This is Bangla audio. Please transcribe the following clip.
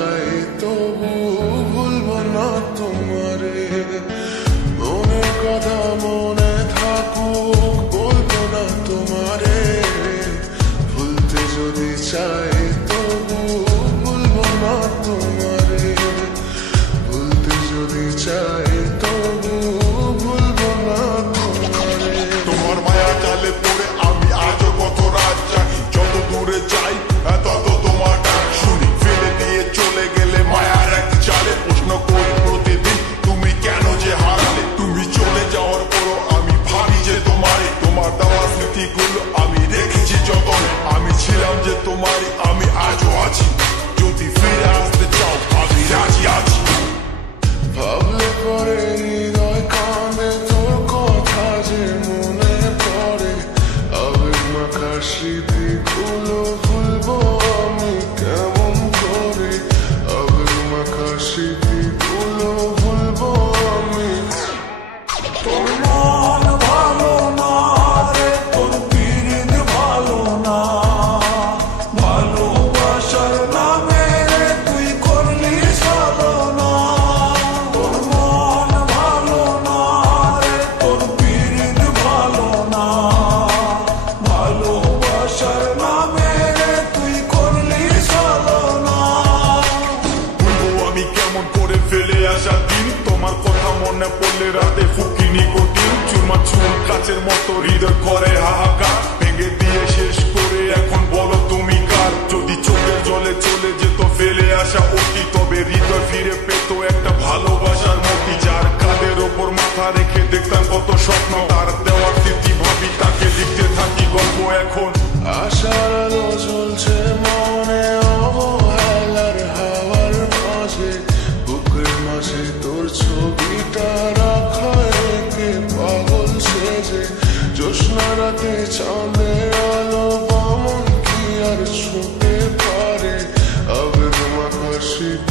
চাই তবু ভুলবো না তোমারে। মনের কথা মনে থাকুক বলবো না তোমারে। ভুলতে যদি চাই তবু ভুলবো না তোমারে। ভুলতে যদি চাই তবু ভুলবো না তোমারে। তোমার মায়া জালে পড়ে আমি আজও কত রাত জাগি। যত দূরে যাই তত তোমার ডাক শুনি। ফেলে দিয়ে চলে গেলে মায়ার এক জালে প্রশ্ন করি প্রতিদিন তুমি কেন যে হারালে। তুমি চলে যাওয়ার পরও আমি ভাবি যে তোমারে। তোমার দেওয়া স্মৃতিগুলো আমি রেখেছি যতনে। আমি ছিলাম যে তোমারই, আমি আজও আছি। যদি ফিরে আসতে চাও আমি রাজি আছি। ভাবলে পরে হৃদয় কাঁদে তোর কথা যে মনে পড়ে। আবেগ মাখা স্মৃতিগুলো ভুলবো আমি কেমন করে। আবেগ মাখা স্মৃতিগুলো ভুলবো আমি। তোর মন ভালো না রে, তোর পিরিত ভালো না। ভালোবাসার নামে রে তুই করলি ছলনা। তোর মন ভালো না রে, তোর পিরিত ভালো না। ভালোবাসার নামে রে তুই করলি ছলনা। বলবো আমি কেমন করে ফেলে আসা দিন। তোমার কথা মনে পড়লে রাতে ফুকি নিকোটিন। চুরমা চুল কাচের মতো হৃদয় করে হাহাকার। ভেঙে দিয়ে শেষ করে এখন বলো তুমি কার। যদি চোখের জলে চলে যেত ফেলে আসা অতি, তবে হৃদয় ফিরে পেত একটা ভালোবাসার মতি। যার কাঁধের ওপর মাথা রেখে দেখতাম কত স্বপ্ন। তার দেওয়ার স্মৃতি ভাবি, তাকে লিখতে থাকি গল্প এখন। আশার আলো জ্বলছে মনে অবহেলার হাওয়ার মাঝে। বুকের মাঝে তোর ছবিটা রাখা একে পাগল সেজে। জ্যোৎস্না রাতে চাঁদের আলো বামন কি আর ছুঁতে পারে। আবেগ মাখা স্মৃতি